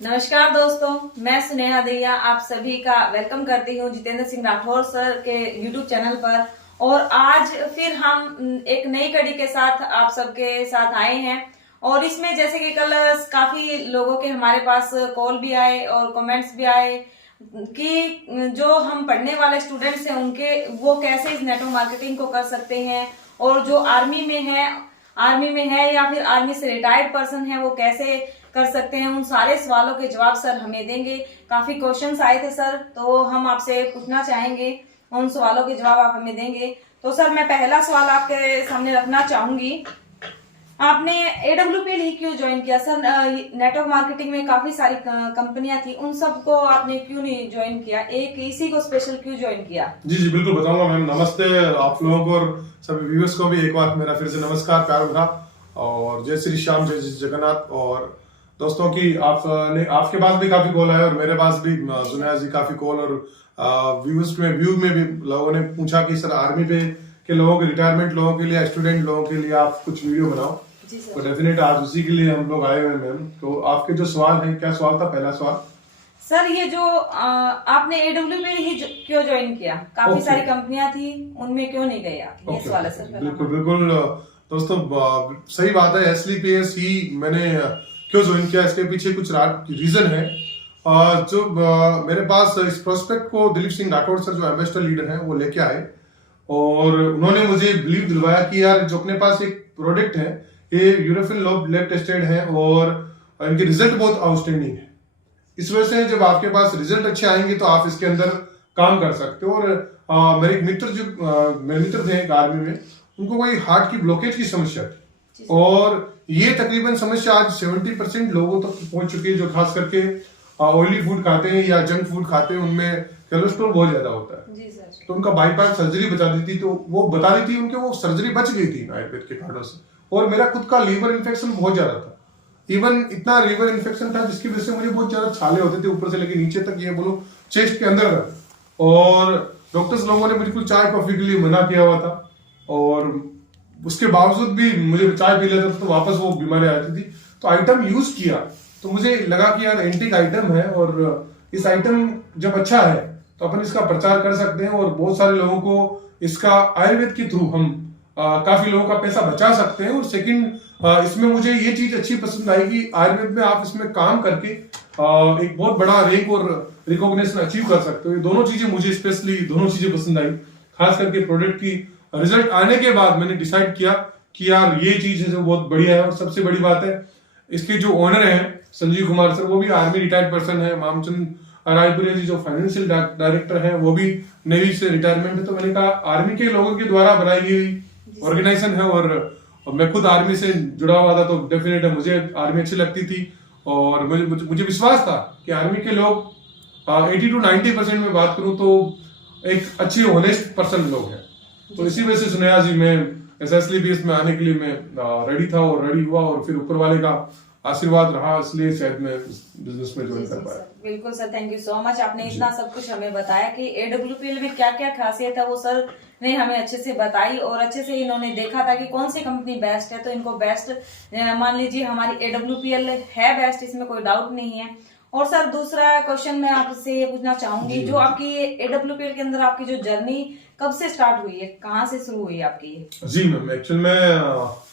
नमस्कार दोस्तों, मैं स्नेहा दैया आप सभी का वेलकम करती हूँ जितेंद्र सिंह राठौर सर के यूट्यूब चैनल पर। और आज फिर हम एक नई कड़ी के साथ आप सबके साथ आए हैं। और इसमें जैसे कि कल काफी लोगों के हमारे पास कॉल भी आए और कमेंट्स भी आए कि जो हम पढ़ने वाले स्टूडेंट्स हैं उनके वो कैसे इस नेटवर्क मार्केटिंग को कर सकते हैं, और जो आर्मी में है या फिर आर्मी से रिटायर्ड पर्सन है वो कैसे कर सकते हैं। उन सारे सवालों के जवाब सर हमें देंगे। काफी क्वेश्चंस आए थे सर, तो हम आपसे पूछना चाहेंगे, उन सवालों के जवाब आप हमें देंगे। तो सर मैं पहला सवाल आपके सामने रखना चाहूंगी, आपने AWPL ही क्यों ज्वाइन किया सर? नेटवर्क मार्केटिंग में काफी सारी कंपनियां थी, उन सबको आपने क्यों नहीं ज्वाइन किया, एक इसी को स्पेशल क्यों ज्वाइन किया? जी जी बिल्कुल बताऊंगा मैम। नमस्ते आप लोगों को और सभी व्यूअर्स को भी एक बार मेरा फिर से नमस्कार, प्यार भरा और जय श्री श्याम, जय श्री जगन्नाथ। और दोस्तों की आपके पास भी काफी कॉल आया और मेरे पास भी सुनेहा जी काफी कॉल और व्यूज में भी लोगों ने पूछा कि सर आर्मी पे के लोगों के, रिटायरमेंट लोगों के लिए, स्टूडेंट लोगों के लिए आप कुछ वीडियो बनाओ। तो डेफिनेट आज उसी के लिए हम लोग आए हुए हैं मैम। तो आपके जो सवाल है, क्या सवाल था? पहला सवाल सर ये जो आपने AWPL ही क्यों ज्वाइन किया? काफी सारी कंपनियां थी, उनमें क्यों नहीं गए आप? ये सवाल है सर। बिल्कुल बिल्कुल दोस्तों, सही बात है। SLPS ही मैंने क्यों ज्वाइन किया, इसके पीछे कुछ रीजन है। जो मेरे पास इस प्रोस्पेक्ट को दिलीप सिंह राठौर सर जो एम्बेसडर लीडर हैं वो लेके आए और उन्होंने मुझे बिलीव दिलवाया कि यार जो अपने पास एक प्रोडक्ट है ये यूरोपियन लैब टेस्टेड है और इनके रिजल्ट बहुत आउटस्टैंडिंग है। इस वजह से जब आपके पास रिजल्ट अच्छे आएंगे तो आप इसके अंदर काम कर सकते हो। और मेरे मित्र थे आर्मी में, उनको कोई हार्ट की ब्लॉकेज की समस्या थी और ये तकरीबन समस्या आज 70% लोगों तक पहुंच चुकी है, जो खास करके ऑयली फूड खाते हैं या जंक फूड खाते हैं, उनमें कोलेस्ट्रॉल बहुत ज्यादा होता है। जी सर। तो उनका बाईपास सर्जरी बता दी थी, तो वो बता रही थी उनके वो सर्जरी बच गई थी आयुर्वेद के कार्डों से। और मेरा खुद का लीवर इन्फेक्शन बहुत ज्यादा था, इवन इतना लीवर इन्फेक्शन था जिसकी वजह से मुझे बहुत ज्यादा छाले होते थे ऊपर से लेके नीचे तक, ये बोलो चेस्ट के अंदर तक। और डॉक्टर्स लोगों ने बिल्कुल चाय कॉफी के लिए मना किया हुआ था और उसके बावजूद भी मुझे चाय पी लेता था तो वापस वो बीमारी आती थी। तो आइटम यूज किया तो मुझे लगा कि यार एंटीक आइटम है और इस आइटम जब अच्छा है तो अपन इसका प्रचार कर सकते हैं और बहुत सारे लोगों को इसका आयुर्वेद के थ्रू हम काफी लोगों का पैसा बचा सकते हैं। और सेकंड, इसमें मुझे ये चीज अच्छी पसंद आई कि आयुर्वेद में आप इसमें काम करके एक बहुत बड़ा रैंक और रिकॉग्निशन अचीव कर सकते हो। ये दोनों चीजें मुझे स्पेशली दोनों चीजें पसंद आई। खास करके प्रोडक्ट की रिजल्ट आने के बाद मैंने डिसाइड किया कि यार ये चीज है जो बहुत बढ़िया है। और सबसे बड़ी बात है, इसके जो ओनर हैं संजीव कुमार सर, वो भी आर्मी रिटायर्ड पर्सन है। मामचंद रायपुरिया जी जो फाइनेंशियल डायरेक्टर हैं वो भी नेवी से रिटायरमेंट है। तो मैंने कहा आर्मी के लोगों के द्वारा बनाई गई ऑर्गेनाइजेशन है और मैं खुद आर्मी से जुड़ा हुआ था, तो डेफिनेट है मुझे आर्मी अच्छी लगती थी। और मुझे विश्वास था कि आर्मी के लोग 80 to 90% में बात करूं तो एक अच्छे ऑनेस्ट पर्सन लोग हैं। तो इसी वजह से सुनेहा जी मैं SLPS में आने के लिए मैं रेडी था और रेडी हुआ और फिर ऊपर वाले का आशीर्वाद रहा, इसलिए शायद मैं बिजनेस में ज्वाइन कर पाया। बिल्कुल sir, thank you so much. आपने इतना सब कुछ हमें बताया कि AWPL में क्या क्या खासियत है वो सर ने हमें अच्छे से बताई और अच्छे से इन्होंने देखा था कि कौन सी कंपनी बेस्ट है। तो इनको बेस्ट मान लीजिए हमारी AWPL है बेस्ट, इसमें कोई डाउट नहीं है। और सर दूसरा क्वेश्चन मैं आपसे ये पूछना चाहूंगी, जो आपकी AWPL के अंदर आपकी जो जर्नी कब से स्टार्ट हुई है, कहाँ से शुरू हुई है आपकी? जी मैम, एक्चुअल में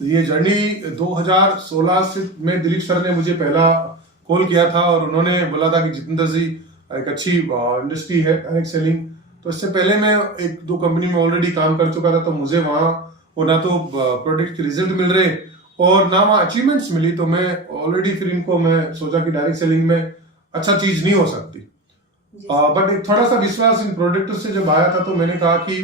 ये जर्नी 2016 से में दिलीप सर ने मुझे पहला कॉल किया था और उन्होंने बोला था कि जितेंद्र जी एक अच्छी इंडस्ट्री है डायरेक्ट सेलिंग। तो इससे पहले मैं 1-2 कंपनी में ऑलरेडी काम कर चुका था, तो मुझे वहाँ वो ना तो प्रोडक्ट के रिजल्ट मिल रहे और ना वहाँ अचीवमेंट्स मिली। तो मैं ऑलरेडी फिर इनको मैं सोचा कि डायरेक्ट सेलिंग में अच्छा चीज नहीं हो सकती। बट एक थोड़ा सा विश्वास इन प्रोडक्ट से जब आया था तो मैंने कहा कि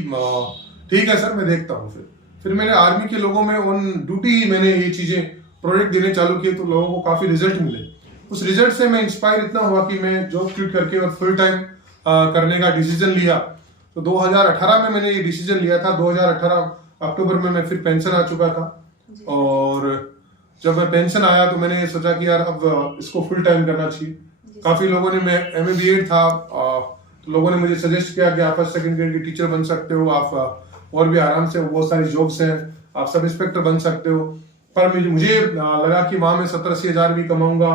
ठीक है सर, मैं देखता हूँ। फिर मैंने आर्मी के लोगों में ऑन ड्यूटी ही मैंने ये चीजें प्रोडक्ट देने चालू किए, तो लोगों को काफी रिजल्ट मिले। उस रिजल्ट से मैं इंस्पायर इतना हुआ कि मैं जॉब क्विट करके और फुल टाइम करने का डिसीजन लिया। तो 2018 में मैंने ये डिसीजन लिया था। 2018 अक्टूबर में मैं फिर पेंशन आ चुका था और जब मैं पेंशन आया तो मैंने ये सोचा कि यार अब इसको फुल टाइम करना चाहिए। काफी लोगों ने, मैं MA BEd था, तो लोगों ने मुझे सजेस्ट किया कि आप फर्स्ट सेकंड ग्रेड के टीचर बन सकते हो, आप और भी आराम से बहुत सारी जॉब्स हैं, आप सब इंस्पेक्टर बन सकते हो। पर मुझे लगा कि वहां मैं 70-80 हजार भी कमाऊंगा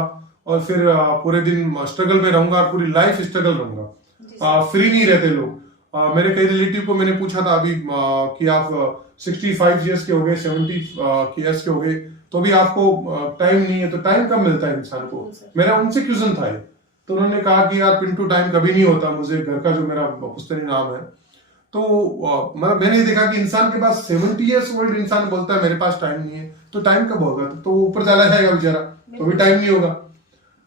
और फिर पूरे दिन स्ट्रगल में रहूंगा और पूरी लाइफ स्ट्रगल रहूंगा। फ्री नहीं रहते लोग। मेरे कई रिलेटिव को मैंने पूछा था अभी कि आप 65 ईयर्स के हो गए, 70 ईयर्स के हो गए, तो भी आपको टाइम नहीं है, तो टाइम कब मिलता है इंसान को? मेरा उनसे क्वेश्चन था ये, तो उन्होंने कहा कि यार पिंटू टाइम कभी नहीं होता मुझे, घर का जो मेरा पुश्तैनी नाम है। तो मतलब मैंने देखा कि इंसान के पास 70 ईयर्स ओल्ड इंसान बोलता है मेरे पास टाइम नहीं है, तो टाइम कब होगा? तो वो ऊपर चला जाएगा बेचारा, तो भी टाइम नहीं होगा।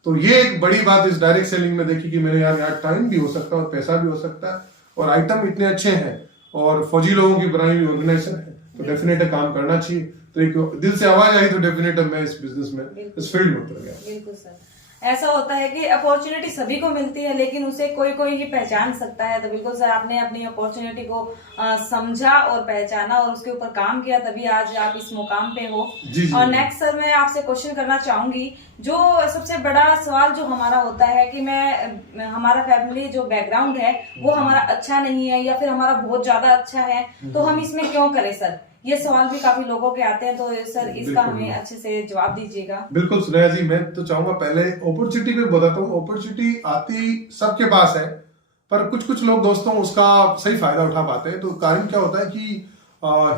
तो ये एक बड़ी बात इस डायरेक्ट सेलिंग में देखी कि मैंने यार टाइम भी हो सकता है और पैसा भी हो सकता है, और आइटम इतने अच्छे हैं और फौजी लोगों की बनाई हुई ऑर्गेनाइजेशन है, तो डेफिनेट काम करना चाहिए। तो एक दिल से आवाज आई तो डेफिनेट मैं इस बिजनेस में, इस फील्ड में उतर गया। बिल्कुल सर, ऐसा होता है कि अपॉर्चुनिटी सभी को मिलती है, लेकिन उसे कोई कोई ही पहचान सकता है। तो बिल्कुल सर, आपने अपनी अपॉर्चुनिटी को समझा और पहचाना और उसके ऊपर काम किया, तभी आज आप इस मुकाम पे हो। और नेक्स्ट सर, मैं आपसे क्वेश्चन करना चाहूंगी, जो सबसे बड़ा सवाल जो हमारा होता है कि हमारा फैमिली जो बैकग्राउंड है वो हमारा अच्छा नहीं है या फिर हमारा बहुत ज्यादा अच्छा है, तो हम इसमें क्यों करें सर? ये सवाल भी काफी लोगों के आते हैं, तो सर इसका हमें अच्छे से जवाब दीजिएगा। बिल्कुल सुनेहा जी, मैं तो चाहूंगा पहले अपॉर्चुनिटी पे बताता हूँ। अपॉर्चुनिटी आती सबके पास है, पर कुछ कुछ लोग दोस्तों उसका सही फायदा उठा पाते हैं। तो कारण क्या होता है कि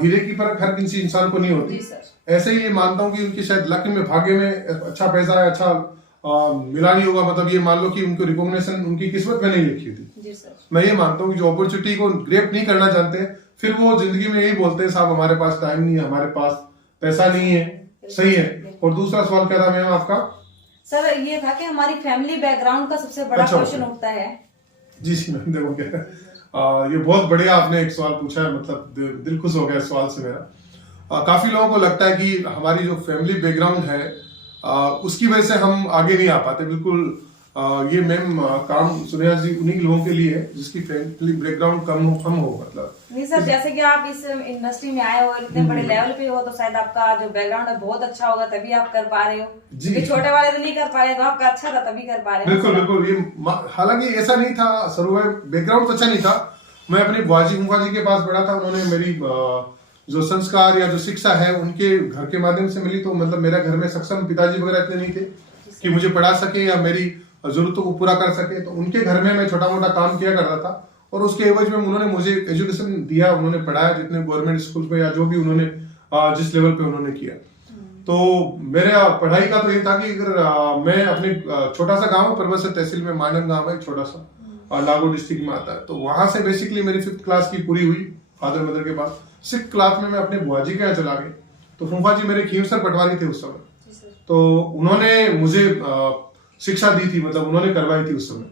हीरे की परख हर किसी इंसान को नहीं होती। ऐसे ही ये मानता हूँ कि उनकी शायद लक में, भाग्य में अच्छा पैसा है, अच्छा मिला नहीं होगा, मतलब ये मान लो कि उनको रिकॉग्निशन उनकी किस्मत में नहीं लिखी थी। जी सर। मैं ये मानता हूँ कि जो अपॉर्चुनिटी को ग्रेप नहीं करना चाहते, फिर वो जिंदगी में यही बोलते हैं साहब हमारे पास टाइम नहीं है, हमारे पास पैसा नहीं है। सही है। और दूसरा सवाल क्या था मैम आपका? सर ये था कि हमारी फैमिली बैकग्राउंड का सबसे बड़ा क्वेश्चन उठता है। जी जी मैम, देखो क्या ये बहुत बढ़िया आपने एक सवाल पूछा है, मतलब दिल खुश हो गया इस सवाल से मेरा। काफी लोगों को लगता है कि हमारी जो फैमिली बैकग्राउंड है उसकी वजह से हम आगे नहीं आ पाते। बिल्कुल ये मैम काम सुनेहा जी उन्हीं लोगों के लिए है जिसकी फैमिली बैकग्राउंड कम हो मतलब। नहीं सर, जैसे कि आप इस इंडस्ट्री में आए हो, इतने बड़े लेवल पे हो, तो शायद आपका जो बैकग्राउंड है बहुत अच्छा होगा, तभी आप कर पा रहे हो। क्योंकि छोटे वाले तो नहीं कर पा रहे, तो आपका अच्छा था तभी कर पा रहे हो। बिल्कुल बिल्कुल, ये हालांकि ऐसा नहीं था, शुरू में बैकग्राउंड तो अच्छा नहीं था। मैं अपनी बुआजी फूफा जी के पास पढ़ा था, उन्होंने मेरी जो संस्कार या जो शिक्षा है उनके घर के माध्यम से मिली। तो मतलब मेरा घर में सक्षम पिताजी वगैरह इतने नहीं थे कि मुझे पढ़ा सके या मेरी जरूरतों को पूरा कर सके, तो उनके घर में मैं छोटा मोटा काम किया करता था, और उसके एवज में उन्होंने मुझे एजुकेशन दिया, उन्होंने पढ़ाया जितने गवर्नमेंट स्कूल में या जो भी उन्होंने जिस लेवल पे उन्होंने किया। तो मेरे पढ़ाई का तो ये था कि अगर मैं अपने छोटा सा गाँव है परबत तहसील में, मानन गाँव है छोटा सा, नागौर डिस्ट्रिक्ट में आता है, तो वहां से बेसिकली मेरी 5th क्लास की पूरी हुई फादर मदर के पास। 6th क्लास में मैं अपने बुआजी के यहाँ चला गया। तो फूफा जी मेरे खींवसर पटवारी थे उस समय, तो उन्होंने मुझे शिक्षा दी थी, मतलब उन्होंने करवाई थी उस समय,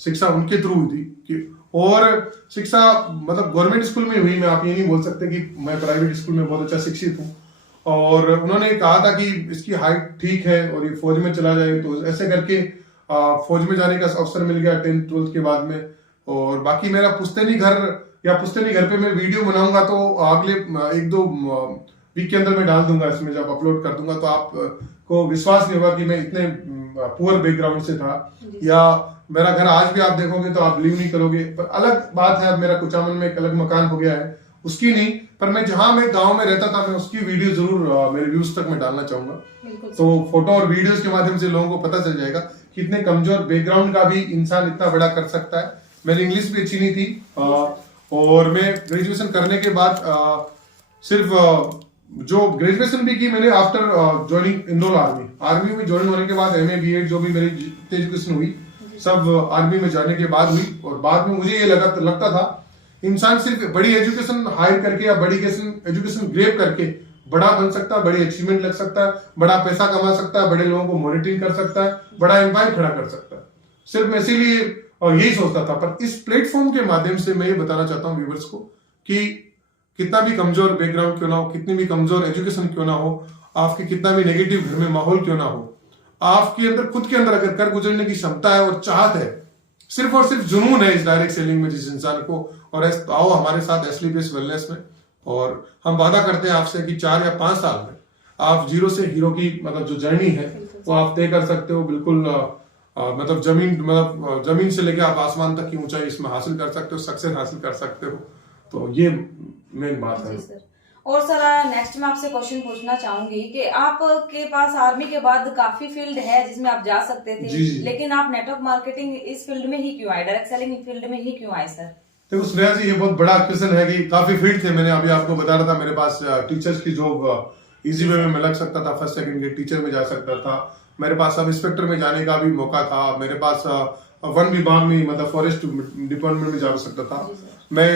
शिक्षा उनके थ्रू हुई थी। और शिक्षा मतलब गवर्नमेंट स्कूल में हुई, मैं आप ये नहीं बोल सकते कि मैं प्राइवेट स्कूल में बहुत अच्छा शिक्षित हूँ। और उन्होंने कहा था कि इसकी हाइट ठीक है और ये फौज में चला जाए, तो ऐसे करके फौज में जाने का अवसर मिल गया 10th 12th के बाद में। और बाकी मेरा पुश्तैनी घर या पुश्तैनी घर पे मैं वीडियो बनाऊंगा तो अगले 1-2 वीक के अंदर मैं डाल दूंगा, इसमें जब अपलोड कर दूंगा तो आपको विश्वास नहीं होगा कि मैं इतने पुअर बैकग्राउंड से था, या मेरा घर आज भी आप देखोगे तो आप बिलीव नहीं करोगे। पर अलग बात है, अब मेरा कुचामन में एक अलग मकान हो गया है, उसकी नहीं, पर मैं जहां मैं गांव में रहता था मैं उसकी वीडियो जरूर मेरे व्यूज तक मैं डालना चाहूंगा। तो फोटो और वीडियोस के माध्यम से लोगों को पता चल जाएगा कि इतने कमजोर बैकग्राउंड का भी इंसान इतना बड़ा कर सकता है। मेरी इंग्लिश भी अच्छी नहीं थी, और मैं ग्रेजुएशन करने के बाद सिर्फ जो ग्रेजुएशन भी की मैंने आफ्टर ज्वाइनिंग इंडोल आर्मी में ज्वाइन होने के बाद MA B.Ed जो भी मेरी एजुकेशन हुई सब आर्मी में जाने के बाद हुई। और बाद में मुझे ये लगता था इंसान सिर्फ बड़ी एजुकेशन हायर करके या बड़ी एजुकेशन ग्रेप करके बड़ा बन सकता है, बड़ी अचीवमेंट लग सकता है, बड़ा पैसा कमा सकता है, बड़े लोगों को मॉनिटरिंग कर सकता है, बड़ा एम्पायर खड़ा कर सकता है। सिर्फ मैं इसीलिए यही सोचता था। पर इस प्लेटफॉर्म के माध्यम से मैं ये बताना चाहता हूँ व्यूअर्स को कि कितना भी कमजोर बैकग्राउंड क्यों ना हो, कितनी भी कमजोर एजुकेशन क्यों ना हो, आपके कितना भी नेगेटिव घर में माहौल क्यों ना हो, आपके अंदर खुद के अंदर अगर कर गुजरने की क्षमता है और चाहत है, सिर्फ और सिर्फ जुनून है इस डायरेक्ट सेलिंग में जिस इंसान को, और आओ हमारे साथ एसली बेस वेलनेस में, और हम वादा करते हैं आपसे कि 4 या 5 साल में आप जीरो से हीरो की मतलब जो जर्नी है वो आप तय कर सकते हो। बिल्कुल मतलब जमीन से लेकर आप आसमान तक की ऊंचाई इसमें हासिल कर सकते हो, सक्सेस हासिल कर सकते हो। तो ये मेन बात है। और सर नेक्स्ट मैं आपसे क्वेश्चन पूछना चाहूंगी कि आपके पास आर्मी के बाद काफी फील्ड है जिसमें आप जा सकते थे, जी जी। लेकिन आप नेटवर्क मार्केटिंग इस फील्ड में ही क्यों आए, डायरेक्ट सेलिंग फील्ड में ही क्यों आए सर? देखो स्नेहा जी, ये बहुत बड़ा क्वेश्चन है कि काफी फील्ड थे। मैंने अभी आपको बता रहा था, मेरे पास टीचर्स की जॉब इजी वे में मैं लग सकता था, फर्स्ट सेकंड के टीचर में जा सकता था। मेरे पास सब इंस्पेक्टर में जाने का भी मौका था। मेरे पास वन विभाग में मतलब फॉरेस्ट डिपार्टमेंट में जा सकता था। मैं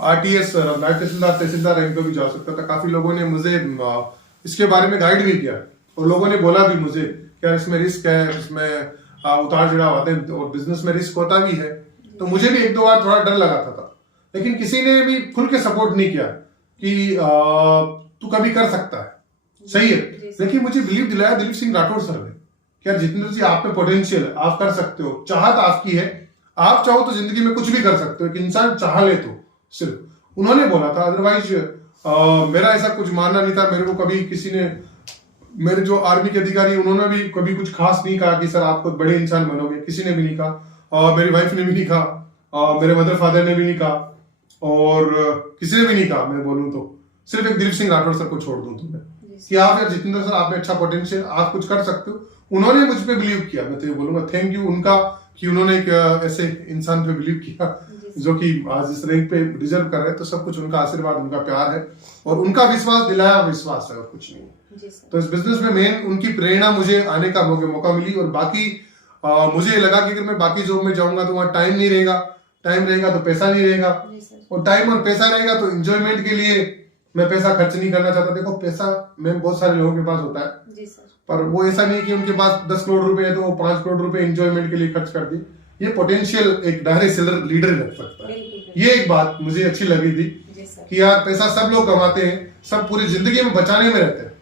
RTS नायब तहसीलदार रैंक पे भी जा सकता था। काफी लोगों ने मुझे इसके बारे में गाइड भी किया और लोगों ने बोला भी मुझे क्या इसमें रिस्क है, इसमें उतार चढ़ाव आते हैं और बिजनेस में रिस्क होता भी है। तो मुझे भी एक दो बार थोड़ा डर लगा था, लेकिन किसी ने भी खुल के सपोर्ट नहीं किया कि तू कभी कर सकता है, सही है। लेकिन मुझे बिलीव दिलाया दिलीप सिंह राठौर सर ने, क्या जितेंद्र जी आप में पोटेंशियल है, आप कर सकते हो, चाहत आपकी है, आप चाहो तो जिंदगी में कुछ भी कर सकते हो, एक इंसान चाह ले तो सिर्फ उन्होंने बोला था। अदरवाइज मेरा ऐसा कुछ मानना नहीं था। मेरे को कभी किसी ने, मेरे जो आर्मी के अधिकारी उन्होंने भी कभी कुछ खास नहीं कहा कि सर आपको बड़े इंसान बनोगे, किसी ने भी नहीं कहा। मेरी वाइफ ने भी नहीं कहा, मेरे मदर फादर ने भी नहीं कहा और किसी ने भी नहीं कहा। मैं बोलूं तो सिर्फ एक दिलीप सिंह राठौर सर को छोड़ दूं तुम्हें कि आप यार जितेंद्र सर आप में अच्छा पोटेंशियल, आप कुछ कर सकते हो। उन्होंने मुझ पे बिलीव किया। मैं तो ये बोलूंगा थैंक यू उनका कि उन्होंने एक ऐसे इंसान पे बिलीव किया जो कि आज इस रैंक पे डिजर्व कर रहे हैं। तो सब कुछ उनका आशीर्वाद, उनका प्यार है और उनका विश्वास दिलाया विश्वास है और कुछ नहीं। तो इस बिजनेस में मेन उनकी प्रेरणा मुझे आने का मौका मिली। और बाकी मुझे लगा कि अगर मैं बाकी जॉब में जाऊंगा तो वहाँ टाइम नहीं रहेगा, टाइम रहेगा तो पैसा नहीं रहेगा, और टाइम और पैसा रहेगा तो एंजॉयमेंट के लिए मैं पैसा खर्च नहीं करना चाहता। देखो पैसा में बहुत सारे लोगों के पास होता है जी सर, पर वो ऐसा नहीं कि उनके पास 10 करोड़ रुपए है तो वो 5 करोड़ रुपए एंजॉयमेंट के लिए खर्च कर दी। ये पोटेंशियल एक डायरेक्ट सेलर लीडर रख सकता है। ये एक बात मुझे अच्छी लगी थी कि यार पैसा सब लोग कमाते हैं, सब पूरी जिंदगी में बचाने में रहते हैं।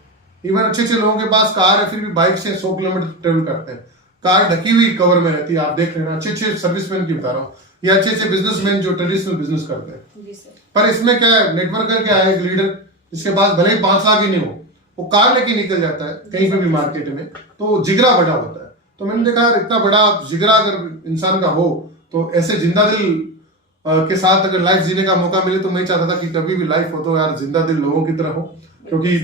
इवन अच्छे अच्छे लोगों के पास कार है फिर भी बाइक से 100 किलोमीटर ट्रेवल करते हैं, कार ढकी हुई कवर में रहती है। आप देख लेना अच्छे अच्छे सर्विसमैन की बता रहा हूँ या अच्छे अच्छे बिजनेसमैन जो ट्रेडिशनल बिजनेस करते हैं। पर इसमें क्या है, नेटवर्कर क्या है, एक लीडर जिसके पास भले ही 5 लाख ही नहीं हो, वो कार लेके निकल जाता है कहीं पे भी मार्केट में, तो जिगरा बड़ा होता है। तो मैंने देखा यार इतना बड़ा जिगरा अगर इंसान का हो तो ऐसे जिंदा दिल के साथ अगर लाइफ जीने का मौका मिले तो मैं चाहता था कि कभी भी लाइफ हो तो यार जिंदा दिल लोगों की तरह हो। क्योंकि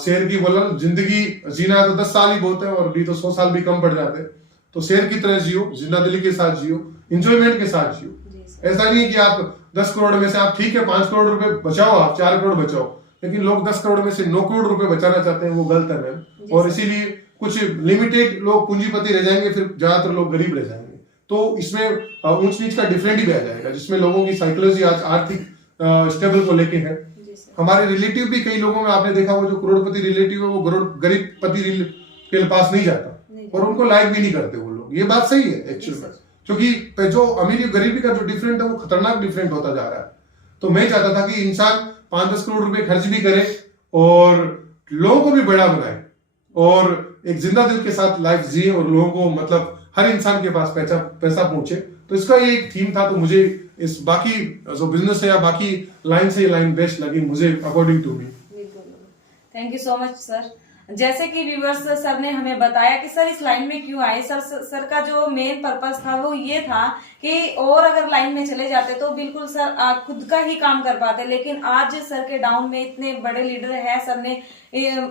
शेर की बोला जिंदगी जीना है तो 10 साल ही बहुत है और भी तो 100 साल भी कम पड़ जाते हैं। तो शेर की तरह जियो, जिंदा दिली के साथ जियो, इंजॉयमेंट के साथ जियो। ऐसा नहीं है कि आप 10 करोड़ में से आप ठीक है 5 करोड़ रुपए बचाओ, आप 4 करोड़ बचाओ, लेकिन लोग 10 करोड़ में से 9 करोड़ रुपए बचाना चाहते हैं, वो गलत है मैम। और इसीलिए कुछ लिमिटेड लोग पूंजीपति रह जाएंगे, फिर ज्यादातर लोग गरीब रह जाएंगे। तो इसमें ऊंच नीच का डिफरेंट ही आ जाएगा, जिसमें लोगों की साइकोलॉजी आज आर्थिक स्टेबल को लेके है। हमारे रिलेटिव भी कई लोगों में आपने देखा वो जो करोड़पति रिलेटिव है वो गरीब पति के पास नहीं जाता और उनको लाइक भी नहीं करते वो लोग। ये बात सही है एक्चुअल में, क्योंकि जो अमीरी गरीबी का जो डिफरेंट है वो खतरनाक डिफरेंट होता जा रहा है। तो मैं चाहता था कि इंसान 5-10 करोड़ रुपए खर्च भी करे और लोगों को भी बड़ा बनाए और एक जिंदा दिल के साथ लाइफ जिए और लोगों को मतलब हर इंसान के पास पैसा पहुंचे। तो इसका ये एक थीम था। तो मुझे इस बाकी जो बिजनेस है या बाकी लाइन से ये लाइन बेस्ट लगी मुझे according to me. Thank you so much sir. जैसे कि व्यूअर्स सर ने हमें बताया कि सर इस लाइन में क्यों आए। सर का जो मेन पर्पस था वो ये था कि और अगर लाइन में चले जाते तो बिल्कुल सर खुद का ही काम कर पाते, लेकिन आज सर के डाउन में इतने बड़े लीडर है। सर ने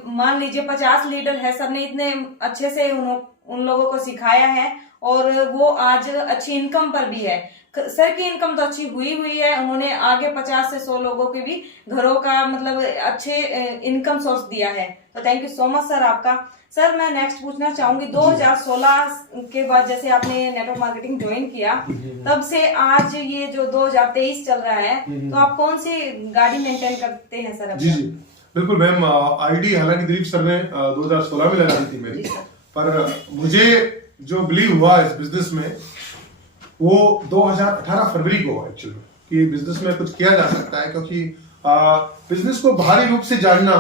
मान लीजिए 50 लीडर है, सर ने इतने अच्छे से उन लोगों को सिखाया है और वो आज अच्छी इनकम पर भी है। सर की इनकम तो अच्छी हुई है, उन्होंने आगे 50 से 100 लोगों के भी घरों का मतलब अच्छे इनकम सोर्स दिया है। तो thank you so much sir आपका। सर मैं नेक्स्ट पूछना चाहूंगी 2016 के बाद जैसे आपने नेटवर्क मार्केटिंग ज्वाइन किया तब से आज ये जो 2023 चल रहा है, तो आप कौन सी गाड़ी मेंटेन करते हैं सर? जी बिल्कुल मैम, आईडी हालांकि दिलीप सर ने 2016 में लगा दी थी मेरी, पर मुझे जो बिलीव हुआ इस बिजनेस में वो 2018 फरवरी को एक्चुअली कि बिजनेस में कुछ किया जा सकता है। क्योंकि बिजनेस को बाहरी रूप से जानना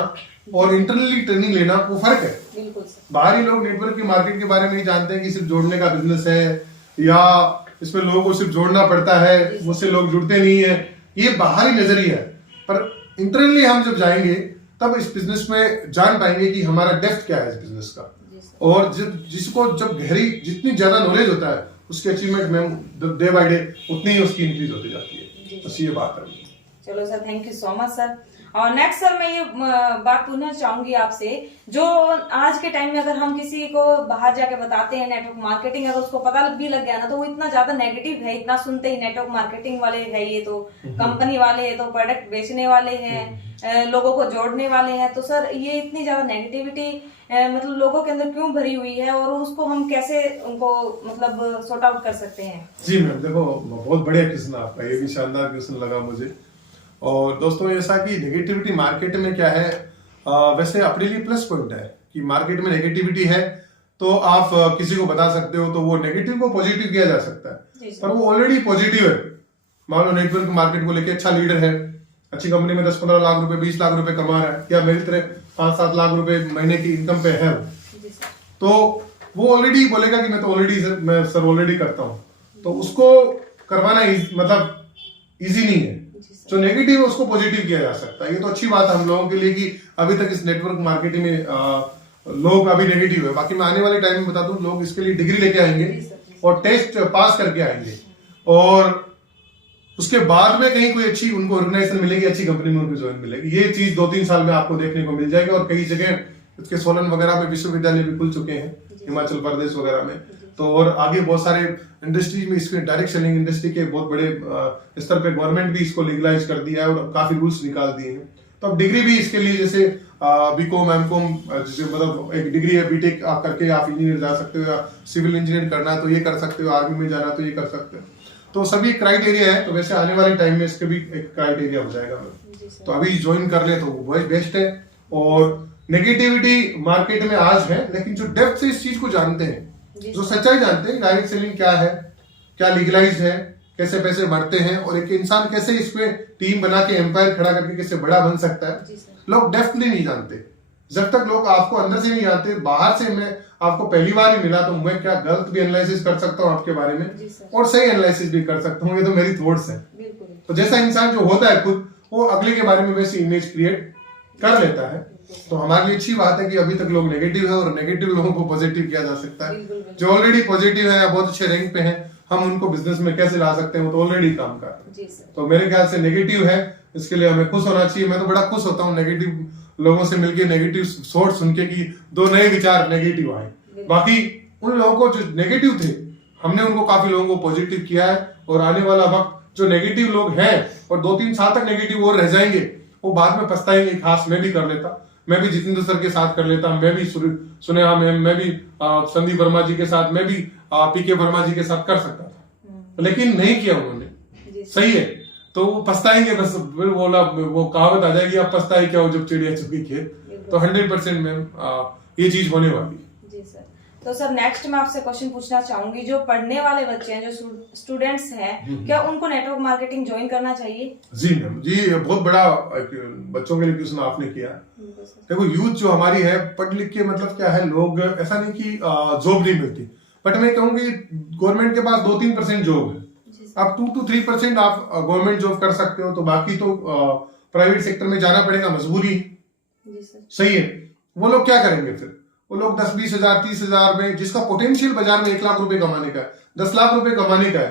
और इंटरनली ट्रेनिंग लेना वो फर्क है। बिल्कुल बाहरी लोग नेटवर्क के मार्केट के बारे में ही जानते हैं कि सिर्फ जोड़ने का बिजनेस है या इसमें लोगों को सिर्फ जोड़ना पड़ता है, मुझसे लोग जुड़ते नहीं है, ये बाहरी नजरिया है। पर इंटरनली हम जब जाएंगे तब इस बिजनेस में जान पाएंगे कि हमारा डेप्थ क्या है इस बिजनेस का। और जिसको जब गहरी जितनी ज्यादा नॉलेज होता है उसकी अचीवमेंट में डे बाय डे उतनी ही उसकी इंक्रीज होती जाती है। बस ये बात है। चलो sir, thank you so much sir. और नेक्स्ट सर मैं ये बात पूछना चाहूंगी आपसे, जो आज के टाइम में अगर हम किसी को बाहर जाके बताते हैं नेटवर्क मार्केटिंग, अगर उसको पता भी लग गया ना तो वो इतना ज्यादा नेगेटिव है, इतना सुनते ही नेटवर्क मार्केटिंग वाले है, ये तो कंपनी वाले है, तो प्रोडक्ट बेचने वाले हैं, लोगों को जोड़ने वाले हैं। तो सर ये इतनी ज्यादा नेगेटिविटी मतलब लोगों के अंदर क्यों भरी हुई है और उसको हम कैसे उनको मतलब सॉर्ट आउट कर सकते हैं? जी मैम, देखो बहुत बढ़िया क्वेश्चन आपका, ये भी शानदार क्वेश्चन लगा मुझे। और दोस्तों ऐसा कि नेगेटिविटी मार्केट में क्या है, वैसे अपने लिए प्लस पॉइंट है कि मार्केट में नेगेटिविटी है तो आप किसी को बता सकते हो, तो वो नेगेटिव को पॉजिटिव किया जा सकता है। पर वो ऑलरेडी पॉजिटिव है, मान लो नेटवर्क मार्केट को लेके अच्छा लीडर है, अच्छी कंपनी में 10-15 लाख रुपए 20 लाख रुपए कमा रहा है, या मेरी तरह 5-7 लाख रुपए महीने की इनकम पे है, तो वो ऑलरेडी बोलेगा कि मैं तो ऑलरेडी करता हूँ, तो उसको करवाना मतलब इजी नहीं है। जो नेगेटिव है उसको पॉजिटिव किया जा सकता है। ये तो अच्छी बात है हम लोगों के लिए कि अभी तक इस नेटवर्क मार्केटिंग में लोग अभी नेगेटिव है। बाकी मैं आने वाले टाइम में बता दूं, लोग इसके लिए डिग्री लेके आएंगे और टेस्ट पास करके आएंगे, और उसके बाद में कहीं कोई अच्छी उनको ऑर्गेनाइजेशन मिलेगी, अच्छी कंपनी में उनको ज्वाइन मिलेगी। ये चीज 2-3 साल में आपको देखने को मिल जाएगी। और कई जगह इसके सोलन वगैरह में विश्वविद्यालय भी खुल चुके हैं, हिमाचल प्रदेश वगैरह में, तो और आगे बहुत सारे इंडस्ट्री में इसके डायरेक्ट सेलिंग इंडस्ट्री के बहुत बड़े स्तर पे गवर्नमेंट भी इसको लीगलाइज कर दिया है और काफी रूल्स निकाल दिए हैं। तो अब डिग्री भी इसके लिए जैसे बीकॉम एमकॉम, जैसे मतलब एक डिग्री है बीटेक आप करके आप इंजीनियर जा सकते हो, या सिविल इंजीनियर करना है तो ये कर सकते हो, आर्मी में जाना तो ये कर सकते हो। तो सभी क्राइटेरिया है, तो वैसे आने वाले टाइम में इसके भी एक क्राइटेरिया हो जाएगा। तो अभी ज्वाइन कर ले तो वो बेस्ट है। और नेगेटिविटी मार्केट में आज है, लेकिन जो डेप्थ से इस चीज को जानते हैं, जो सच्चाई जानते हैं डायरेक्ट सेलिंग क्या है, क्या लीगलाइज है, कैसे पैसे बढ़ते हैं, और एक इंसान कैसे इसमें टीम बना के एम्पायर खड़ा करके कैसे बड़ा बन सकता है, लोग डेप्थली नहीं जानते। जब तक लोग आपको अंदर से नहीं जानते, बाहर से मैं आपको पहली बार ही मिला तो मैं क्या गलत भी एनालिसिस कर सकता हूँ आपके बारे में और सही एनालिसिस भी कर सकता हूँ, ये तो मेरी थॉट्स है। तो जैसा इंसान जो होता है खुद, वो अगले के बारे में वैसी इमेज क्रिएट कर लेता है। तो हमारे लिए अच्छी बात है कि अभी तक लोग नेगेटिव है और नेगेटिव लोगों को पॉजिटिव किया जा सकता है। जो ऑलरेडी पॉजिटिव है या बहुत अच्छे रैंक पे हैं, हम उनको बिजनेस में कैसे ला सकते हैं, वो तो ऑलरेडी काम कर रहे हैं। तो मेरे ख्याल से नेगेटिव है, इसके लिए हमें खुश होना चाहिए। मैं तो बड़ा खुश होता हूँ नेगेटिव लोगों से मिलके, नेगेटिव सोच सुन के कि 2 नए विचार नेगेटिव आए। बाकी उन लोगों को जो नेगेटिव थे, हमने उनको काफी लोगों को पॉजिटिव किया है। और आने वाला वक्त जो नेगेटिव लोग हैं और 2-3 साल तक नेगेटिव और रह जाएंगे, वो बाद में पछताएंगे। खास मैं भी कर लेता, मैं भी जितेंद्र सर के साथ कर लेता, मैं भी सुनेहा मैम, मैं भी संदीप वर्मा जी के साथ, मैं भी पीके वर्मा जी के साथ कर सकता था, लेकिन नहीं किया उन्होंने। सही है, तो वो पछताएंगे बस। बोला वो कहावत आ जाएगी, आप पछताए क्या हो जब चिड़िया चुगी खेत। तो 100% मैम ये चीज होने वाली है। जी सर। तो सर नेक्स्ट मैं आपसे क्वेश्चन पूछना चाहूंगी, जो पढ़ने वाले बच्चे हैं, जो स्टूडेंट्स हैं, क्या उनको नेटवर्क मार्केटिंग ज्वाइन करना चाहिए? जी मैम, जी बहुत बड़ा बच्चों के लिए क्वेश्चन आपने किया। देखो यूथ जो हमारी है, पढ़ लिख के मतलब क्या है, लोग ऐसा नहीं कि जॉब नहीं मिलती, बट मैं कहूँगी गवर्नमेंट के पास 2-3% जॉब है। आप 2-3% आप गवर्नमेंट जॉब कर सकते हो, तो बाकी तो प्राइवेट सेक्टर में जाना पड़ेगा, मजबूरी। सही है। वो लोग क्या करेंगे फिर? वो लोग 10-20 हजार 30 हजार में, जिसका पोटेंशियल बाजार में 1 लाख रुपए कमाने का है, 10 लाख रुपए कमाने का है,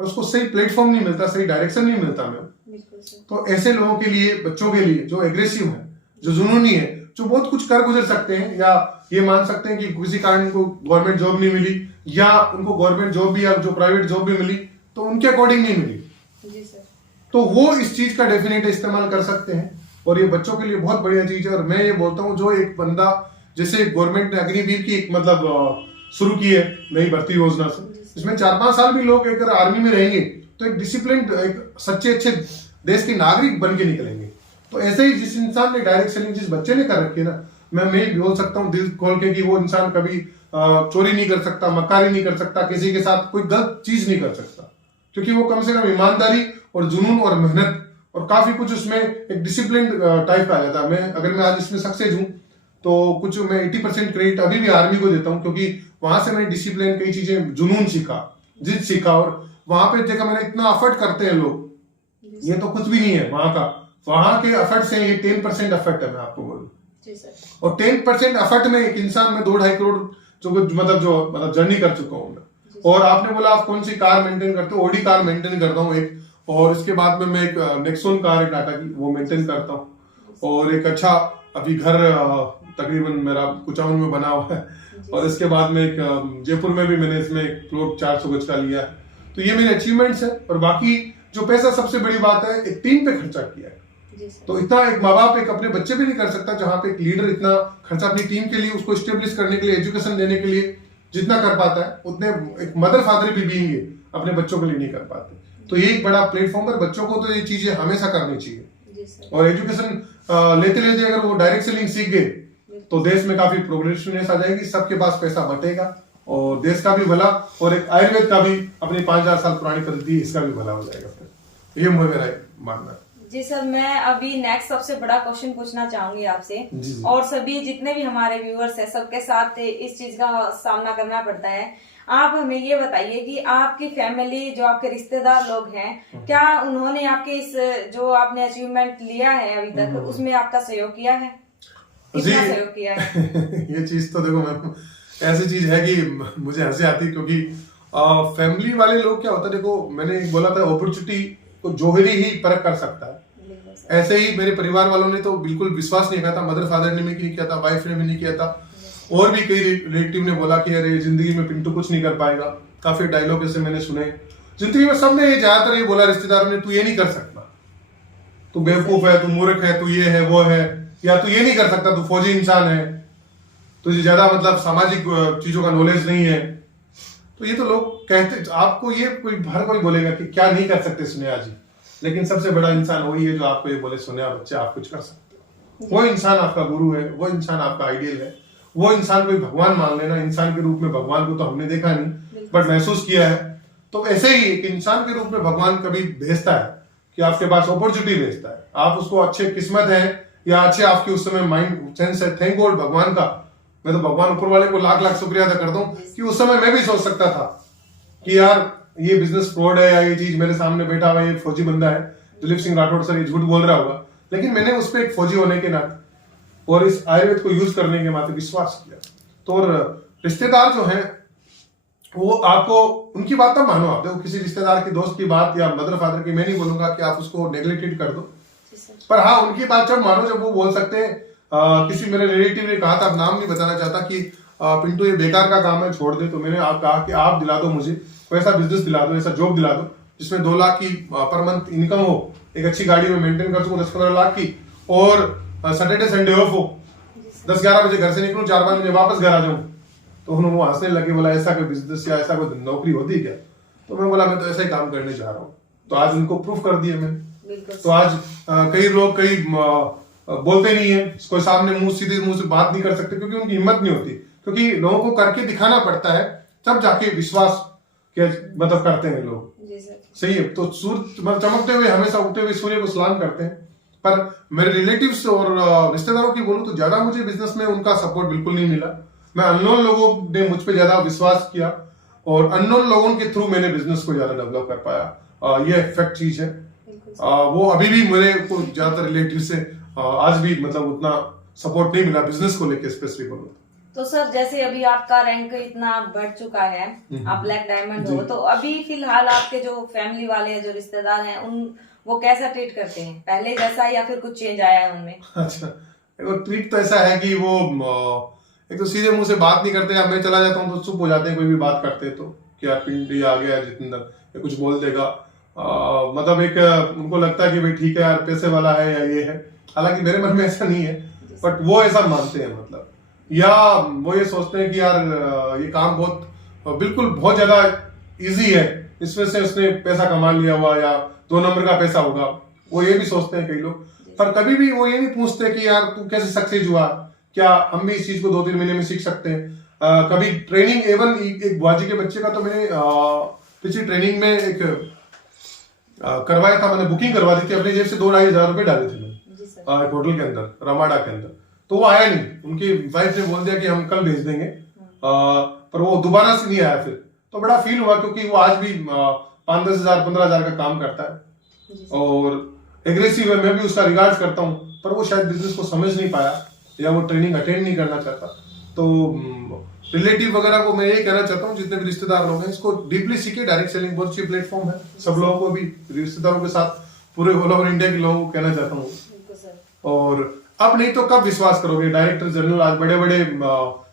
पर उसको सही प्लेटफॉर्म नहीं मिलता, सही डायरेक्शन नहीं मिलता मैम। तो ऐसे लोगों के लिए, बच्चों के लिए जो एग्रेसिव है, जो जुनूनी है, जो बहुत कुछ कर गुजर सकते हैं, या ये मान सकते हैं कि किसी कारण उनको गवर्नमेंट जॉब नहीं मिली, या उनको गवर्नमेंट जॉब भी या जो प्राइवेट जॉब भी मिली तो उनके अकॉर्डिंग नहीं मिली, तो वो इस चीज का डेफिनेट इस्तेमाल कर सकते हैं। और ये बच्चों के लिए बहुत बढ़िया चीज है। और मैं ये बोलता हूँ, जो एक बंदा, जैसे गवर्नमेंट ने अग्निवीर की एक मतलब शुरू की है नई भर्ती योजना से, इसमें 4-5 साल भी लोग अगर आर्मी में रहेंगे तो एक डिसिप्लिन, एक सच्चे अच्छे देश के नागरिक बन के निकलेंगे। तो ऐसे ही जिस इंसान ने डायरेक्ट सेलिंग, जिस बच्चे ने कर रखी है ना, मैं बोल सकता हूँ दिल खोल के कि वो इंसान कभी चोरी नहीं कर सकता, मक्कारी नहीं कर सकता, किसी के साथ कोई गलत चीज नहीं कर सकता, क्योंकि वो कम से कम ईमानदारी और जुनून और मेहनत और काफी कुछ उसमें एक डिसिप्लिन टाइप का आ जाता है। अगर मैं आज इसमें सक्सेस हूँ तो कुछ मैं 80% क्रेडिट अभी भी आर्मी को देता हूँ, क्योंकि वहां से मैंने डिसिप्लिन, कई चीजें, जुनून सीखा, जिद सीखा। और वहां पे देखा मैंने, इतना एफर्ट करते हैं लोग, ये तो कुछ भी नहीं है वहां का। वहां के एफर्ट से ये 10% एफर्ट है, मैं आपको बोलूँ। और 10% एफर्ट में एक इंसान में 2-2.5 करोड़ जो मतलब जर्नी कर चुका हूँ मैं। और आपने बोला आप कौन सी कार मेंटेन करते हो? ओडी कार मेंटेन करता हूँ एक, और इसके बाद में मैं एक नेक्सॉन कार है टाटा की, वो मेंटेन करता हूँ। और एक अच्छा अभी घर तकरीबन मेरा कुचावन में बना हुआ है, और इसके बाद में एक जयपुर में भी मैंने इसमें एक प्लॉट 400 गज का लिया है। तो ये मेरे अचीवमेंट्स है। और बाकी जो पैसा, सबसे बड़ी बात है, एक टीम पे खर्चा किया है। तो इतना एक माँ बाप एक अपने बच्चे पे नहीं कर सकता, जहाँ पे एक लीडर इतना खर्चा अपनी टीम के लिए, उसको स्टेब्लिश करने के लिए, एजुकेशन देने के लिए जितना कर पाता है, उतने एक मदर फादर भी बीइंग अपने बच्चों के लिए नहीं कर पाते। तो ये एक बड़ा प्लेटफॉर्म है। बच्चों को तो ये चीजें हमेशा करनी चाहिए। और एजुकेशन लेते लेते अगर वो डायरेक्ट सेलिंग सीख गए तो देश में काफी प्रोग्रेसिवनेस आ जाएगी, सबके पास पैसा बटेगा, और देश का भी भला, और एक आयुर्वेद का भी, अपनी 5000 साल पुरानी पद्धति, इसका भी भला हो जाएगा। फिर ये मेरा मानना है। जी सर, मैं अभी नेक्स्ट सबसे बड़ा क्वेश्चन पूछना चाहूंगी आपसे, और सभी जितने भी हमारे व्यूअर्स हैं सबके साथ इस चीज का सामना करना पड़ता है। आप हमें ये बताइए कि आपकी फैमिली, जो आपके रिश्तेदार लोग हैं, क्या उन्होंने आपके इस जो आपने अचीवमेंट लिया है अभी तक, उसमें आपका सहयोग किया है? कितना सहयोग किया है? ये चीज तो देखो मैम, ऐसी चीज है कि मुझे हंसी आती, क्योंकि फैमिली वाले लोग, क्या होता है, देखो मैंने बोला था अपॉर्चुनिटी को जोहरी ही परख कर सकता है। ऐसे ही मेरे परिवार वालों ने तो बिल्कुल विश्वास नहीं किया था, मदर फादर ने भी नहीं किया था, वाइफ ने भी नहीं किया था, और भी कई रिलेटिव ने बोला कि अरे जिंदगी में पिंटू कुछ नहीं कर पाएगा। काफी डायलॉग ऐसे मैंने सुने जिंदगी में, सबने ये ज्यादातर ये बोला रिश्तेदारों ने, तू ये नहीं कर सकता, तू बेवकूफ है, तू मूर्ख है, तू ये है वो है, या तू ये नहीं कर सकता, तू फौजी इंसान है, तुझे ज्यादा मतलब सामाजिक चीजों का नॉलेज नहीं है। तो ये तो लोग कहते, आपको ये हर कोई बोलेगा कि क्या नहीं कर सकते स्नेहा जी, लेकिन सबसे बड़ा इंसान वही है जो आपको ये बोले स्नेहा बच्चे आप कुछ कर सकते हो। वो इंसान आपका गुरु है, वो इंसान आपका आइडियल है, वो इंसान को भगवान मान लेना। इंसान के रूप में भगवान को तो हमने देखा नहीं, बट महसूस किया है। तो ऐसे ही एक इंसान के रूप में भगवान कभी भेजता है कि आपके पास अपॉर्चुनिटी भेजता है, आप उसको अच्छे किस्मत है या अच्छे आपके उस समय माइंड सेंस है। थैंक गॉड भगवान का, मैं तो भगवान ऊपर वाले को लाख लाख शुक्रिया अदा करता हूँ कि उस समय मैं भी सोच सकता था कि यार ये बिजनेस फ्रॉड है, या ये चीज मेरे सामने बैठा हुआ ये फौजी बंदा है दिलीप सिंह राठौड़ सर, ये झूठ बोल रहा होगा, लेकिन मैंने उस पर एक फौजी होने के नाते और इस आयुर्वेद को यूज करने के नाते विश्वास किया। तो और रिश्तेदार जो हैं वो आपको, उनकी बात ना मानो। आप देखो किसी रिश्तेदार की, दोस्त की बात या मदर फादर की, मैं नहीं बोलूंगा कि आप उसको नेग्लेक्टेड कर दो, पर हाँ उनकी बात जब मानो, जब वो बोल सकते हैं। किसी मेरे रिलेटिव ने कहा था, अब नाम नहीं बताना चाहता, कि पिंटू ये बेकार का काम है, छोड़ दे। तो मैंने आप कहा कि आप दिला दो मुझे वैसा बिजनेस दिला दो, ऐसा जॉब दिला दो जिसमें 2 लाख की पर मंथ इनकम हो, एक अच्छी गाड़ी में मेंटेन कर सकूं 10-15 लाख की, और सैटरडे संडे ऑफ हो, 10-11 बजे घर से निकलूं, 4-5 बजे वापस घर आ जाऊं। तो उन्होंने वो हंसने लगे, बोला ऐसा कोई बिजनेस या ऐसा कोई नौकरी होती है क्या? तो मैं बोला मैं तो ऐसा ही काम करने जा रहा हूँ। तो आज उनको प्रूफ कर दिया मैंने। तो आज कई लोग कई बोलते नहीं है, कोई सामने सीधे मुंह से बात नहीं कर सकते, क्योंकि उनकी हिम्मत नहीं होती, क्योंकि लोगों को करके दिखाना पड़ता है, तब जाके विश्वास के मतलब करते हैं लोग। सही है। तो सूर्य चमकते हुए, हमेशा उगते हुए सूर्य को सलाम करते हैं। पर मेरे रिलेटिव्स और रिश्तेदारों की बोलूं तो ज्यादा मुझे बिजनेस में उनका सपोर्ट बिल्कुल नहीं मिला। मैं अननोन लोगों ने मुझ पे ज्यादा विश्वास किया, और अननोन लोगों के थ्रू मैंने बिजनेस को ज्यादा डेवलप कर पाया। ये फैक्ट चीज है। वो अभी भी मेरे को ज्यादातर रिलेटिव से आज भी मतलब उतना सपोर्ट नहीं मिला बिजनेस को लेकर, स्पेशली बोलूं तो। सर जैसे अभी आपका रैंक इतना बढ़ चुका है, आप ब्लैक डायमंड हो, तो अभी फिलहाल आपके जो फैमिली वाले हैं, जो रिश्तेदार हैं, वो कैसा ट्रीट करते हैं? पहले जैसा या फिर कुछ चेंज आया है उनमें? अच्छा, ट्रीट तो ऐसा है कि वो एक तो सीधे मुंह से बात नहीं करते। अब मैं चला जाता हूँ तो चुप हो जाते हैं, कोई भी बात करते तो क्या पिंडी आ गया जितेंद्र कुछ बोल देगा। मतलब एक उनको लगता है कि भाई ठीक है यार पैसे वाला है या ये है, हालांकि मेरे मन में ऐसा नहीं है, बट वो ऐसा मानते हैं। मतलब या वो ये सोचते हैं कि यार ये काम बिल्कुल बहुत ज्यादा इजी है, इसमें से उसने पैसा कमा लिया हुआ या 2 नंबर का पैसा होगा, वो ये भी सोचते हैं कई लोग। पर कभी भी वो ये नहीं पूछते कि यार तू कैसे सक्सेस हुआ, क्या हम भी इस चीज को 2-3 महीने में सीख सकते हैं। कभी ट्रेनिंग, एवन एक बुआजी के बच्चे का तो मैंने पिछली ट्रेनिंग में एक करवाया था, मैंने बुकिंग करवा दी थी, अपनी जेब से 2-2.5 हजार रुपए डाले थे मैंने एक होटल के अंदर, रमाडा के अंदर। तो वो आया नहीं, उनकी वाइफ ने बोल दिया कि हम कल भेज देंगे, पर वो दोबारा से नहीं आया फिर। तो बड़ा फील हुआ, क्योंकि वो आज भी 5-10 हजार 15 हजार का काम करता है और एग्रेसिव है, मैं भी उसका रिगार्ड करता हूँ, पर वो शायद बिजनेस को समझ नहीं पाया या वो ट्रेनिंग अटेंड नहीं करना चाहता। तो रिलेटिव वगैरह को मैं यही कहना चाहता हूँ, जितने भी रिश्तेदार लोग हैं इसको डीपली सीखे। डायरेक्ट सेलिंग बहुत अच्छी प्लेटफॉर्म है, सब लोगों को भी, रिश्तेदारों के साथ पूरे ऑल ओवर इंडिया के लोगों को कहना चाहता हूँ। और अब नहीं तो कब विश्वास करोगे? डायरेक्टर जनरल, आज बड़े बड़े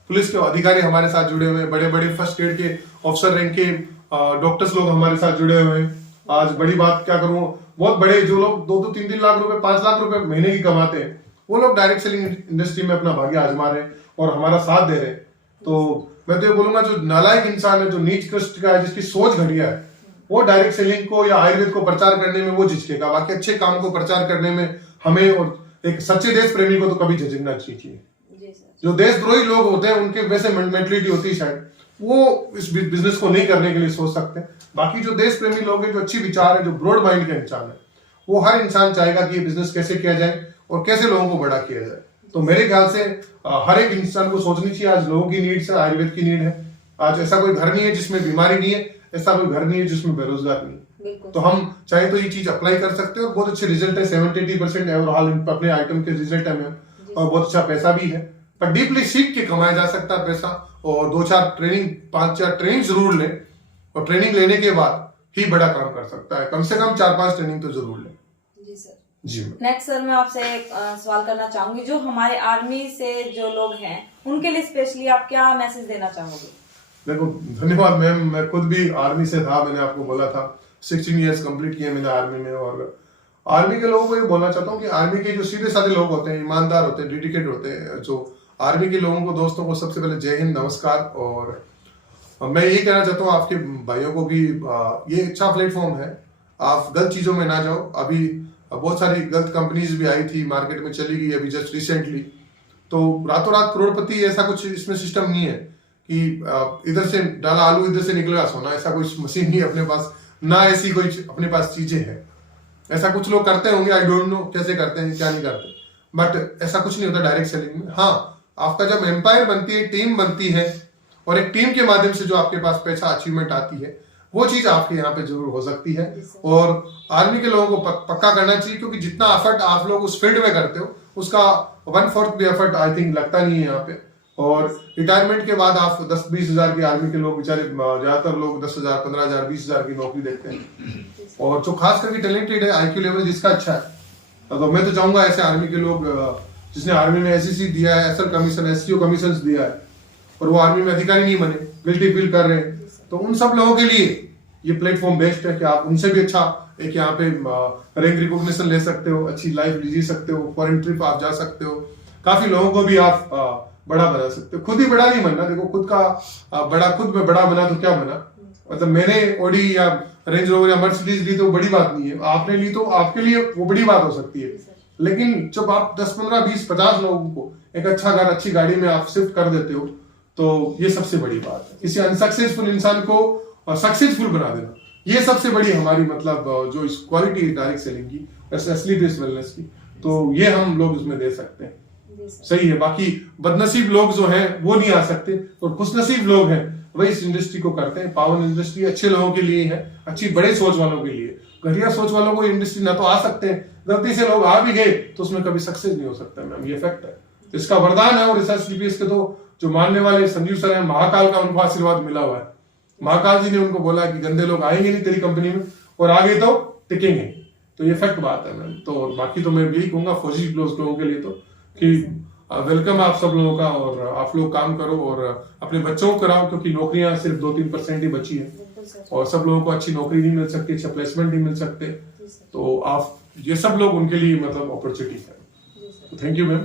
पुलिस के अधिकारी हमारे साथ जुड़े हुए हैं, बड़े बड़े फर्स्ट एड के ऑफिसर रैंक के डॉक्टर्स लोग हमारे साथ जुड़े हुए हैं। आज बड़ी बात क्या करूं, बहुत बड़े जो लोग 2-3 लाख रुपए, 5 लाख रुपए महीने की कमाते हैं, वो लोग डायरेक्ट सेलिंग इंडस्ट्री में अपना भाग्य आजमा रहे हैं और हमारा साथ दे रहे हैं। तो मैं तो ये बोलूंगा, जो नालायक इंसान है, जो नीच कष्ट का है, जिसकी सोच घटिया है, वो डायरेक्ट सेलिंग को या आयुर्वेद को प्रचार करने में वो झिझकेगा। बाकी अच्छे काम को प्रचार करने में हमें, और एक सच्चे देश प्रेमी को तो कभी झिझकना चाहिए। जो देशद्रोही लोग होते हैं, उनके वैसे मेंटलिटी होती है शायद, वो इस बिजनेस को नहीं करने के लिए सोच सकते हैं। बाकी जो देश प्रेमी लोग हैं, जो अच्छी विचार है, जो ब्रॉड माइंड के इंसान है, वो हर इंसान चाहेगा कि ये बिजनेस कैसे किया जाए और कैसे लोगों को बड़ा किया जाए। तो मेरे ख्याल से हर एक इंसान को सोचनी चाहिए, आज लोगों की नीड है, आयुर्वेद की नीड है। आज ऐसा कोई घर नहीं है जिसमें बीमारी नहीं है, ऐसा कोई घर नहीं है जिसमें बेरोजगार नहीं है। तो हम चाहे तो ये चीज अप्लाई कर सकते हैं और बहुत अच्छे रिजल्ट है। 70-80% ओवरऑल अपने आइटम के रिजल्ट है और बहुत अच्छा पैसा भी है। पर डीपली सीख के कमाया जा सकता है पैसा, और 2-4 ट्रेनिंग, 5-4 ट्रेनिंग जरूर लें, और ट्रेनिंग लेने के बाद ही बड़ा काम कर सकता है। कम से कम 4-5 ट्रेनिंग तो जरूर लें। जी सर। जी नेक्स्ट सर, मैं आपसे एक सवाल करना चाहूंगी, जो हमारे आर्मी से जो लोग हैं, उनके लिए स्पेशली आप क्या मैसेज देना चाहोगे? देखो, धन्यवाद मैम। मैं खुद भी आर्मी से था, मैंने आपको बोला था 16 इयर्स कंप्लीट किए मैंने आर्मी में। और आर्मी के लोगों को ये बोलना चाहता हूँ कि आर्मी के जो सीधे साधे लोग होते हैं, ईमानदार होते हैं, डेडिकेट होते हैं, जो आर्मी के लोगों को, दोस्तों को सबसे पहले जय हिंद, नमस्कार। और मैं ये कहना चाहता हूँ आपके भाइयों को कि ये अच्छा प्लेटफॉर्म है, आप गलत चीजों में ना जाओ। अभी बहुत सारी गलत कंपनीज भी आई थी, मार्केट में चली गई अभी जस्ट रिसेंटली। तो रातों रात करोड़पति, ऐसा कुछ इसमें सिस्टम नहीं है कि इधर से डाला आलू इधर से निकलेगा सोना, ऐसा कोई मशीन नहीं है अपने पास, ना ऐसी कोई अपने पास चीजें हैं। ऐसा कुछ लोग करते होंगे, आई डोंट नो कैसे करते हैं, क्या नहीं करते, बट ऐसा कुछ नहीं होता डायरेक्ट सेलिंग में। हाँ, आपका जब एम्पायर बनती है, टीम बनती है, और एक टीम के माध्यम से जो आपके पास पैसा अचीवमेंट आती है, वो चीज आपके यहाँ पे जरूर हो सकती है। और आर्मी के लोगों को पक्का करना चाहिए, क्योंकि जितना एफर्ट आप लोग उस फील्ड में करते हो, उसका 1/4 भी एफर्ट आई थिंक लगता नहीं है यहाँ पे। और रिटायरमेंट के बाद आप 10-20 हजार के आर्मी के लोग बेचारे, ज्यादातर लोग 10,000, 15,000, 20,000 की नौकरी देखते हैं। और जो खास करके टैलेंटेड है, IQ लेवल जिसका अच्छा है, तो मैं तो चाहूंगा ऐसे आर्मी के लोग, जिसने आर्मी में SEC दिया है, SL कमीशन, SCO कमीशन दिया है, और वो आर्मी में अधिकारी नहीं बने, गिल्टी फील कर रहे हैं, तो उन सब लोगों के लिए ये प्लेटफॉर्म बेस्ट है कि आप उनसे भी अच्छा एक यहाँ पे रैंक रिकॉग्निशन ले सकते हो, अच्छी लाइफ जी सकते हो, फॉरेन ट्रिप आप जा सकते हो, काफी लोगों को भी आप बड़ा बना सकते हो। खुद ही बड़ा नहीं बनना, देखो खुद का बड़ा, खुद में बड़ा बना तो क्या बना, मतलब मैंने ऑडी या रेंज रोवर या मर्सिडीज ली तो बड़ी बात नहीं है, आपने ली तो आपके लिए वो बड़ी बात हो सकती है। लेकिन जब आप 10, 15, 20, 50 लोगों को एक अच्छा घर, अच्छी गाड़ी में आप शिफ्ट कर देते हो, तो ये सबसे बड़ी बात है। किसी अनसक्सेसफुल इंसान को सक्सेसफुल बना देना, ये सबसे बड़ी हमारी मतलब जो इस क्वालिटी है डायरेक्ट सेलिंग की, स्पेशली बेस्ड वेलनेस की, तो ये हम लोग उसमें दे सकते हैं। सही है। बाकी बदनसीब लोग जो हैं वो नहीं आ सकते, और खुशनसीब लोग हैं वही इस इंडस्ट्री को करते हैं। पावन इंडस्ट्री अच्छे लोगों के लिए है, अच्छी बड़े सोच वालों के लिए। घटिया सोच वालों को इंडस्ट्री ना तो आ सकते हैं, गलती से लोग आ भी गए तो उसमें कभी सक्सेस नहीं हो सकता मैम, ये फैक्ट है। इसका वरदान है, और रिसर्च DPS के तो जो मानने वाले संजीव सर है, महाकाल का उनको आशीर्वाद मिला हुआ है। महाकाल जी ने उनको बोला कि गंदे लोग आएंगे नहीं तेरी कंपनी में, और आगे तो टिकेंगे। तो ये फैक्ट बात है मैम। तो बाकी तो मैं यही कहूंगा फौजी लोगों के लिए तो कि वेलकम है आप सब लोगों का, और आप लोग काम करो और अपने बच्चों को कराओ, क्योंकि नौकरियां सिर्फ 2-3% ही बची है, और सब लोगों को अच्छी नौकरी नहीं मिल सकती, अच्छा प्लेसमेंट नहीं मिल सकते। तो आप ये सब लोग उनके लिए मतलब अपॉर्चुनिटी है। Thank you ma'am.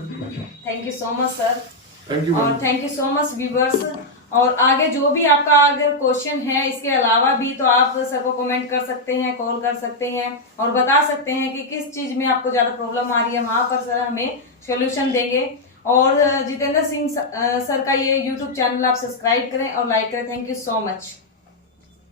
Thank you so much sir. Thank you और thank you so much viewers. और आगे जो भी आपका अगर क्वेश्चन है इसके अलावा भी, तो आप सर को कमेंट कर सकते हैं, कॉल कर सकते हैं, और बता सकते हैं कि किस चीज में आपको ज्यादा प्रॉब्लम आ रही है, वहां पर सर हमें सोल्यूशन देंगे। और जितेंद्र सिंह सर का ये YouTube चैनल आप सब्सक्राइब करें और लाइक करें। Thank you so much.